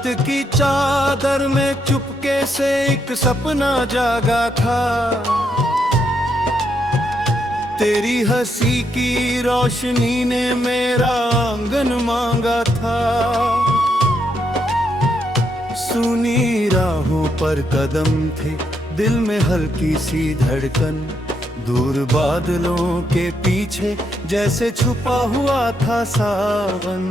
रात की चादर में चुपके से एक सपना जागा था। तेरी हंसी की रोशनी ने मेरा आंगन मांगा था। सुनी राहों पर कदम थे, दिल में हल्की सी धड़कन। दूर बादलों के पीछे जैसे छुपा हुआ था सावन।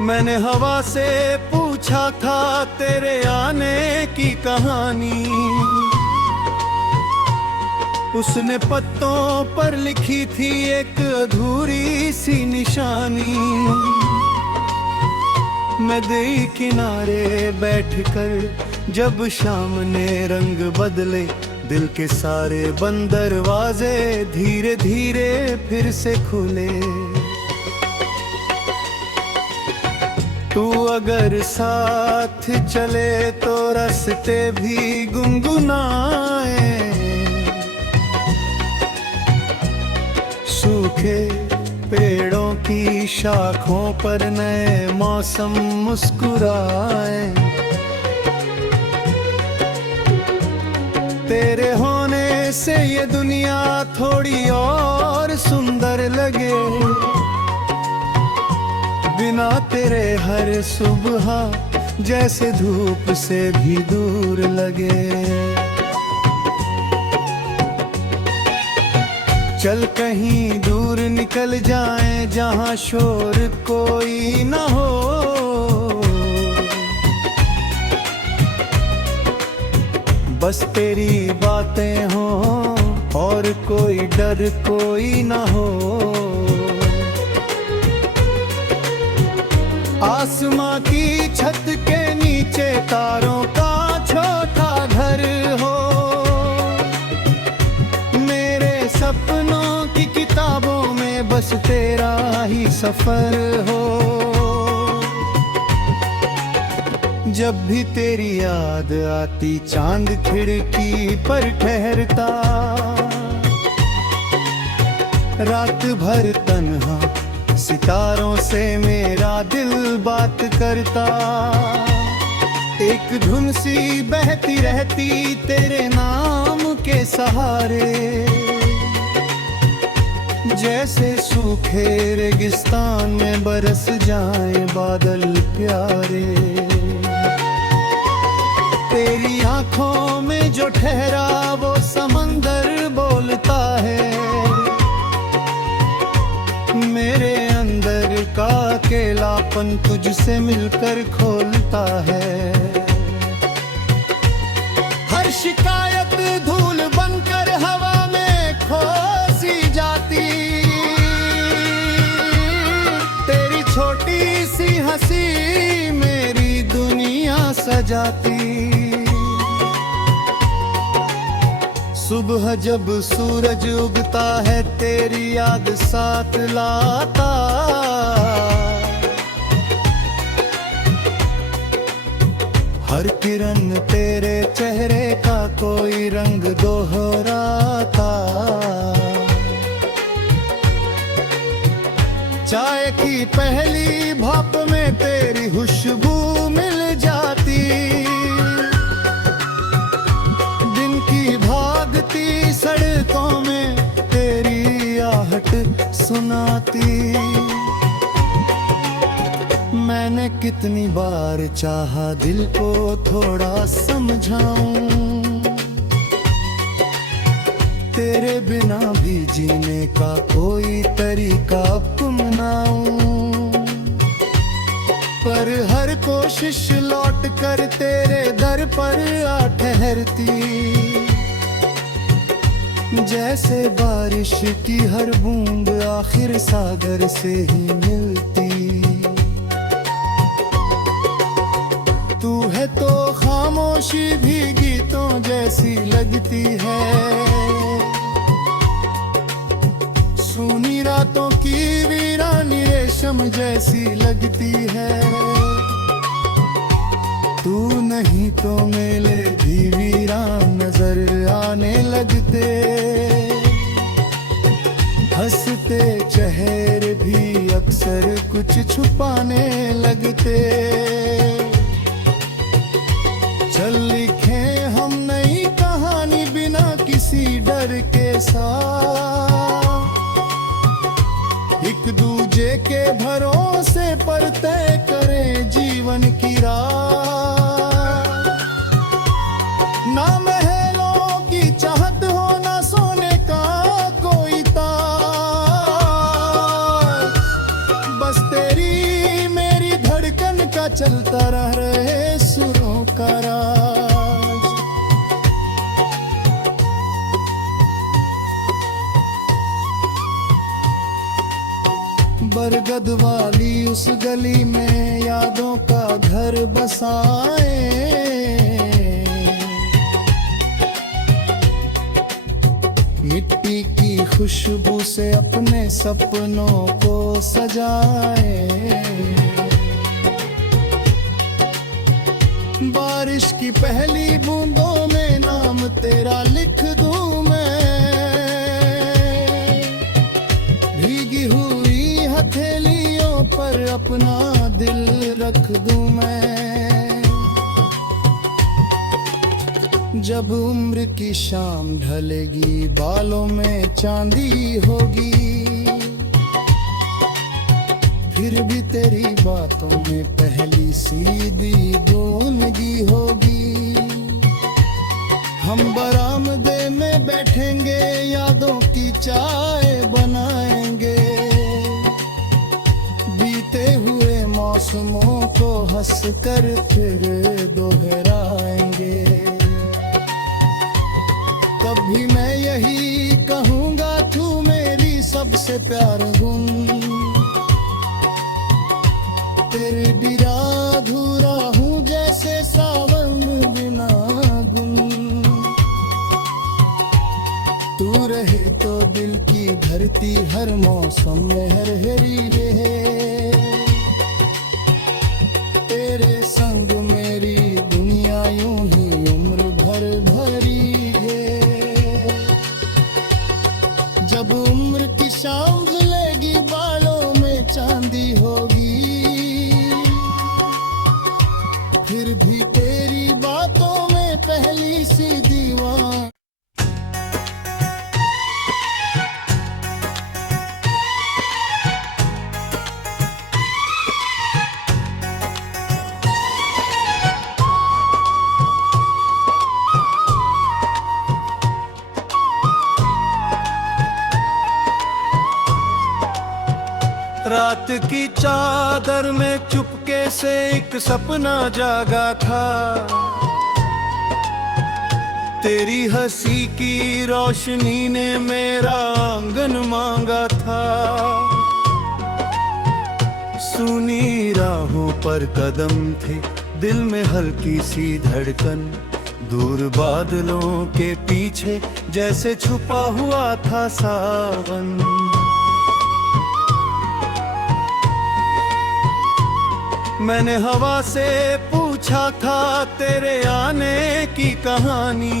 मैंने हवा से पूछा था तेरे आने की कहानी। उसने पत्तों पर लिखी थी एक अधूरी सी निशानी। नदी किनारे बैठकर जब शाम ने रंग बदले, दिल के सारे बंद दरवाजे धीरे धीरे फिर से खुले। तू अगर साथ चले तो रास्ते भी गुनगुनाए। सूखे पेड़ों की शाखों पर नए मौसम मुस्कुराए। तेरे होने से ये दुनिया थोड़ी और सुंदर लगे। बिना तेरे हर सुबह जैसे धूप से भी दूर लगे। चल कहीं दूर निकल जाएं जहां शोर कोई ना हो। बस तेरी बातें हो और कोई डर कोई ना हो। आसमां की छत के नीचे तारों का छोटा घर हो। मेरे सपनों की किताबों में बस तेरा ही सफर हो। जब भी तेरी याद आती चांद खिड़की पर ठहरता। रात भर तन्हा सितारों से मेरा दिल बात करता। एक धुन सी बहती रहती तेरे नाम के सहारे। जैसे सूखे रेगिस्तान में बरस जाएं बादल प्यारे। तेरी आंखों में जो ठहरा वो समंदर बोलता है। मेरे अंदर का अकेलापन तुझसे मिलकर खोलता है। हर शिकायत धूल बनकर हवा में खो सी जाती। तेरी छोटी सी हंसी मेरी दुनिया सजाती। सुबह जब सूरज उगता है तेरी याद साथ लाता। हर किरण तेरे चेहरे का कोई रंग दोहराता। चाय की पहली भाप में तेरी खुशबू मिल जाती। दिन की भागती सड़कों में तेरी आहट सुनाती। मैंने कितनी बार चाहा दिल को थोड़ा समझाऊं। तेरे बिना भी जीने का कोई तरीका अपनाऊं। पर हर कोशिश लौट कर तेरे दर पर आ ठहरती। जैसे बारिश की हर बूंद आखिर सागर से ही मिलती। तू है तो खामोशी भी गीतों जैसी लगती है। सूनी रातों की वीरानी रेशम जैसी लगती है। तू नहीं तो मेले भी वीरान नजर आने लगते। हंसते चेहरे भी अब अक्सर कुछ छुपाने लगते। चल लिखे हम नई कहानी बिना किसी डर के साथ, एक दूजे के भरोसे पर तय करें जीवन की राह। ना महलों की चाहत हो ना सोने का कोई ताज, बस तेरी मेरी धड़कन का चलता रहे सुरों का राज। बरगद वाली उस गली में यादों का घर बसाए, मिट्टी की खुशबू से अपने सपनों को सजाए। बारिश की पहली बूंदों में नाम तेरा लिख दूं मैं, भीगी हुई हथेलियों पर अपना दिल रख दूं मैं। जब उम्र की शाम ढलेगी बालों में चांदी होगी, फिर भी तेरी बातों में पहली सीधी गूंगी होगी। हम बरामदे में बैठेंगे यादों की चाय बनाएंगे, बीते हुए मौसमों को हंस कर फिर दोहराएंगे। कभी मैं यही कहूँगा तू मेरी सबसे प्यार गुम, तेरे बिना अधूरा हूँ जैसे सावन बिना गुम। तू रहे तो दिल की धरती हर मौसम में हरी रहे, तेरे संग मेरी दुनिया यूं ही उम्र भर भरी है। जब उम्र की शाम ढलेगी बालों में चांदी होगी, फिर भी तेरी बातों में पहली सी दीवार। रात की चादर में चुपके से एक सपना जागा था, तेरी हंसी की रोशनी ने मेरा आंगन मांगा था। सुनी राहों पर कदम थे, दिल में हल्की सी धड़कन, दूर बादलों के पीछे जैसे छुपा हुआ था सावन। मैंने हवा से पूछा था तेरे आने की कहानी,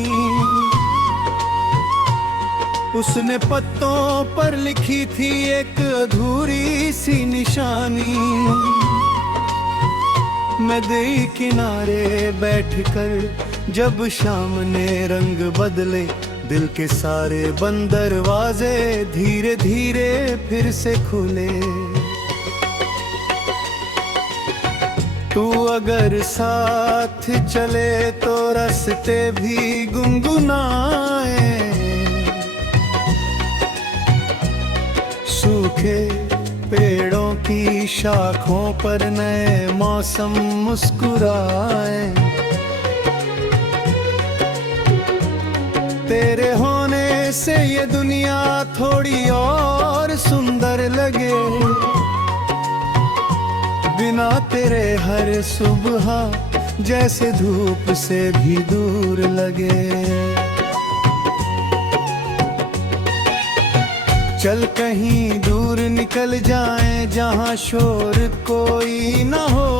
उसने पत्तों पर लिखी थी एक अधूरी सी निशानी। नदी किनारे बैठकर जब शाम ने रंग बदले, दिल के सारे बंद दरवाजे धीरे धीरे फिर से खुले। तू अगर साथ चले तो रास्ते भी गुनगुनाए, सूखे पेड़ों की शाखों पर नए मौसम मुस्कुराए। तेरे होने से ये दुनिया थोड़ी और सुंदर लगे, बिना तेरे हर सुबह जैसे धूप से भी दूर लगे। चल कहीं दूर निकल जाएं जहां शोर कोई न हो,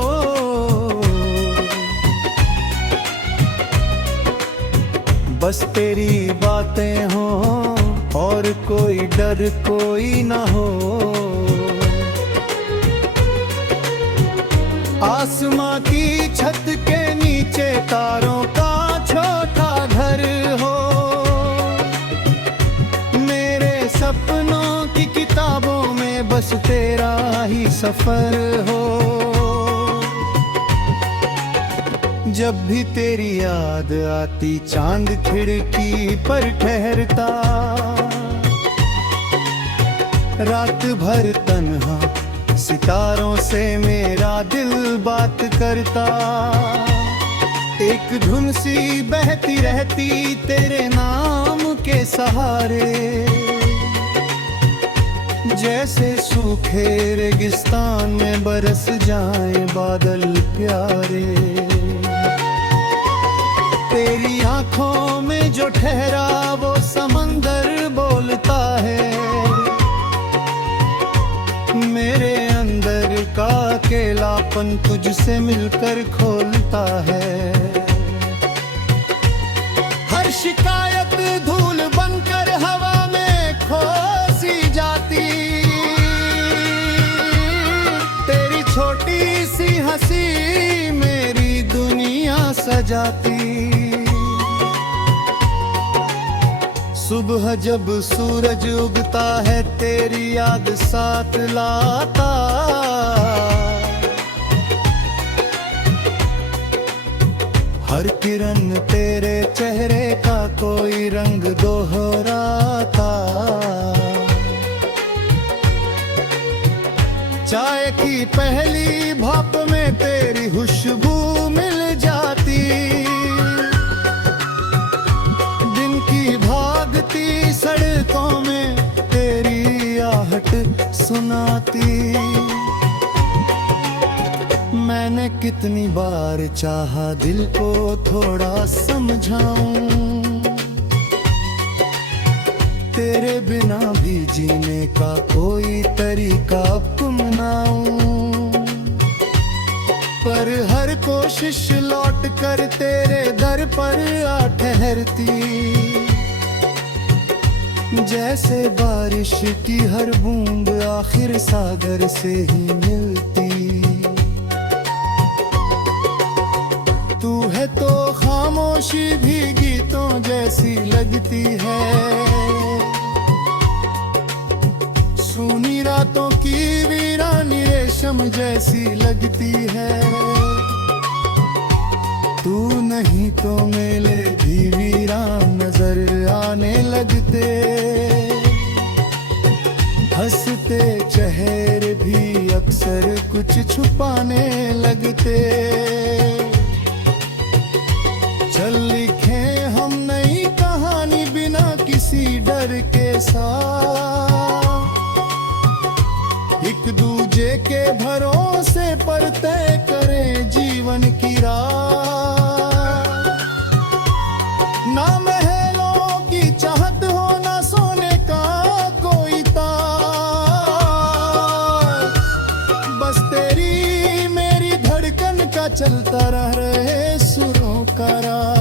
बस तेरी बातें हों और कोई डर कोई न हो। आसमां की छत के नीचे तारों का छोटा घर हो, मेरे सपनों की किताबों में बस तेरा ही सफर हो। जब भी तेरी याद आती चांद खिड़की पर ठहरता, रात भर तन्हा सितारों से मेरा दिल बात करता। एक धुन सी बहती रहती तेरे नाम के सहारे, जैसे सूखे रेगिस्तान में बरस जाएं बादल प्यारे। तेरी आंखों में जो ठहरा वो समंदर बोलता है, मेरे अंदर का अकेलापन तुझसे मिलकर खोलता है। हर शिकायत धूल बनकर हवा में खो सी जाती, तेरी छोटी सी हंसी मेरी दुनिया सजाती। सुबह जब सूरज उगता है तेरी याद साथ लाता, हर किरण तेरे चेहरे का कोई रंग दोहराता। चाय की पहली भाप में तेरी खुशबू मिल जाती, दिन की भागती सड़कों में तेरी आहट सुनाती। मैंने कितनी बार चाहा दिल को थोड़ा समझाऊं, तेरे बिना भी जीने का कोई तरीका अपनाऊं, पर हर कोशिश लौट कर तेरे दर पर आ ठहरती। जैसे बारिश की हर बूंद आखिर सागर से ही मिलती। तू है तो खामोशी भी गीतों जैसी लगती है, सूनी रातों की वीरानी रेशम जैसी लगती है। तू नहीं तो मेले भी वीरान नजर आने लगते, हंसते चेहरे भी अक्सर कुछ छुपाने लगते। चल लिखे हम नई कहानी बिना किसी डर के साथ, एक दूजे के भरोसे पर तय करें जीवन की राह। ना महलों की चाहत हो ना सोने का कोई ताज, बस तेरी मेरी धड़कन का चलता रहे सुरों का राज।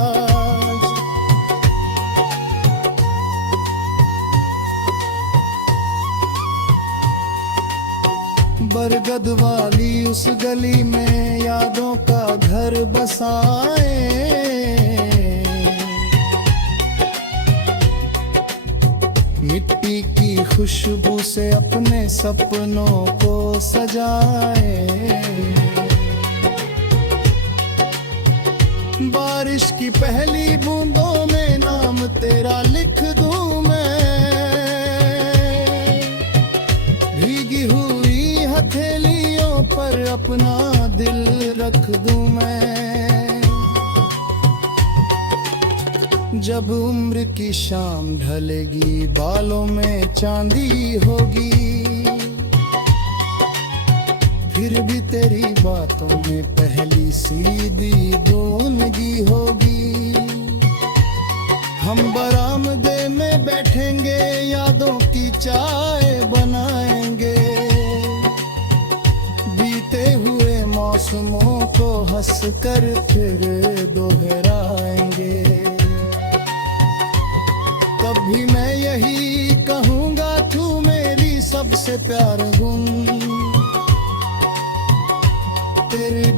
बरगद वाली उस गली में यादों का घर बसाए, मिट्टी की खुशबू से अपने सपनों को सजाए। बारिश की पहली बूंदों में नाम तेरा लिख दूं मैं, भीगी हुई हथेलियों पर अपना दिल रख दूं मैं। जब उम्र की शाम ढलेगी बालों में चांदी होगी, फिर भी तेरी बातों में पहली सीधी गूंगी होगी। हम बरामदे में बैठेंगे यादों की चाय बनाएंगे, बीते हुए मौसमों को हंस कर फिर दोहराएंगे। कभी मैं यही कहूँगा तू मेरी सबसे प्यार गुन, तेरे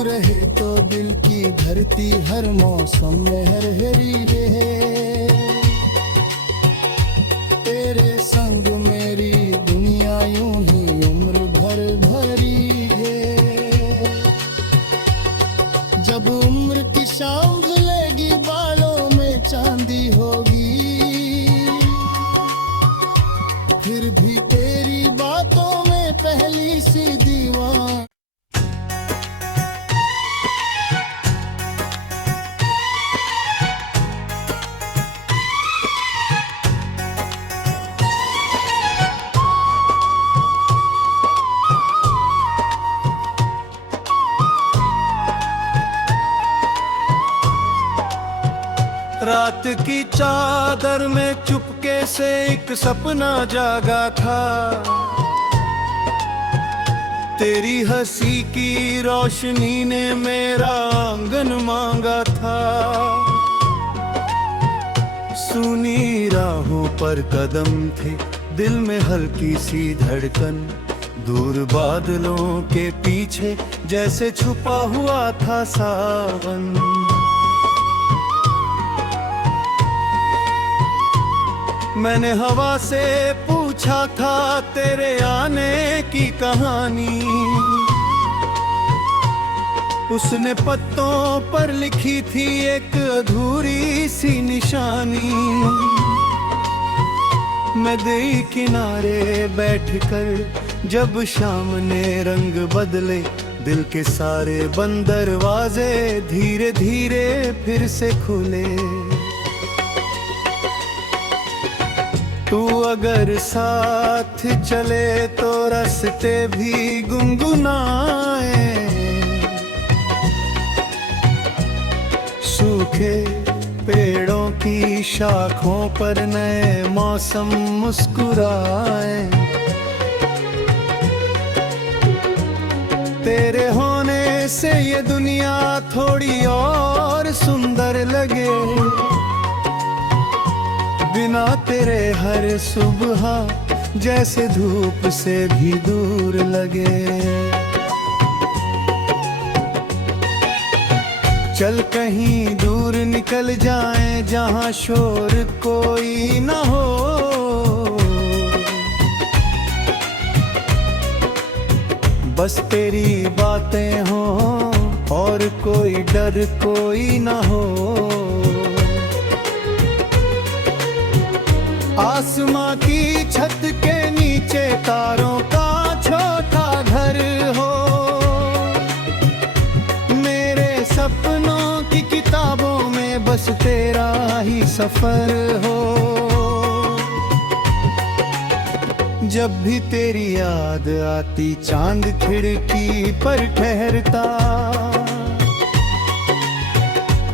तू रहे तो दिल की धरती हर मौसम में हरी रहे। तेरे संग मेरी दुनिया यूं ही उम्र भर भरी है। जब उम्र की शाम ढलेगी बालों में चांदी होगी, फिर भी तेरी बातों में पहली सी दीवान। रात की चादर में चुपके से एक सपना जागा था। तेरी हंसी की रोशनी ने मेरा आंगन मांगा था। सुनी राहों पर कदम थे, दिल में हल्की सी धड़कन। दूर बादलों के पीछे जैसे छुपा हुआ था सावन। मैंने हवा से पूछा था तेरे आने की कहानी। उसने पत्तों पर लिखी थी एक अधूरी सी निशानी। नदी किनारे बैठकर जब शाम ने रंग बदले, दिल के सारे बंद दरवाजे धीरे धीरे फिर से खुले। तू अगर साथ चले तो रास्ते भी गुनगुनाए। सूखे पेड़ों की शाखों पर नए मौसम मुस्कुराए। तेरे होने से ये दुनिया थोड़ी और सुंदर लगे। बिना तेरे हर सुबह जैसे धूप से भी दूर लगे। चल कहीं दूर निकल जाएं जहां शोर कोई न हो। बस तेरी बातें हो और कोई डर कोई न हो। आसमां की छत के नीचे तारों का छोटा घर हो। मेरे सपनों की किताबों में बस तेरा ही सफर हो। जब भी तेरी याद आती चांद खिड़की पर ठहरता।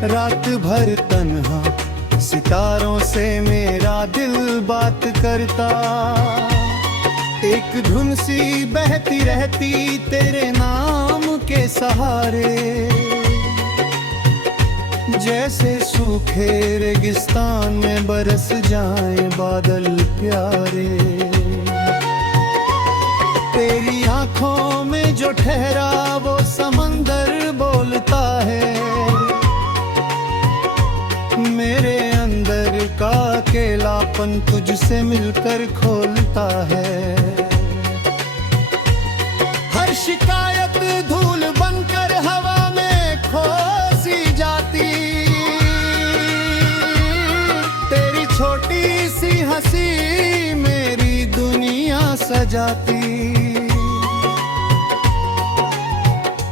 रात भर तन्हा सितारों से मेरा दिल बात करता। एक धुन सी बहती रहती तेरे नाम के सहारे। जैसे सूखे रेगिस्तान में बरस जाएं बादल प्यारे। तेरी आंखों में जो ठहरा वो समंदर बोलता है। मेरे अंदर का अकेलापन तुझसे मिलकर खोलता है। हर शिकायत धूल बनकर हवा में खो सी जाती। तेरी छोटी सी हंसी मेरी दुनिया सजाती।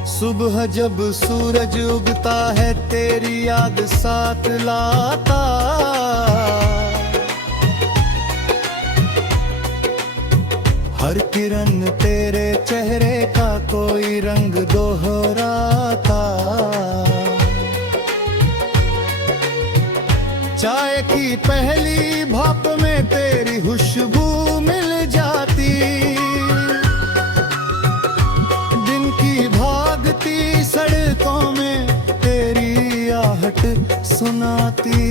सुबह जब सूरज उगता है तेरी याद साथ लाता। हर किरण तेरे चेहरे का कोई रंग दोहराता। चाय की पहली भाप में तेरी खुशबू मिल जाती। दिन की भागती सड़कों में तेरी आहट सुनाती।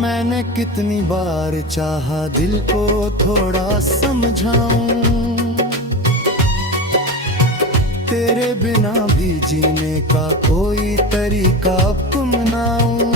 मैंने कितनी बार चाहा दिल को थोड़ा समझाऊं। बिना भी जीने का कोई तरीका अपनाऊं।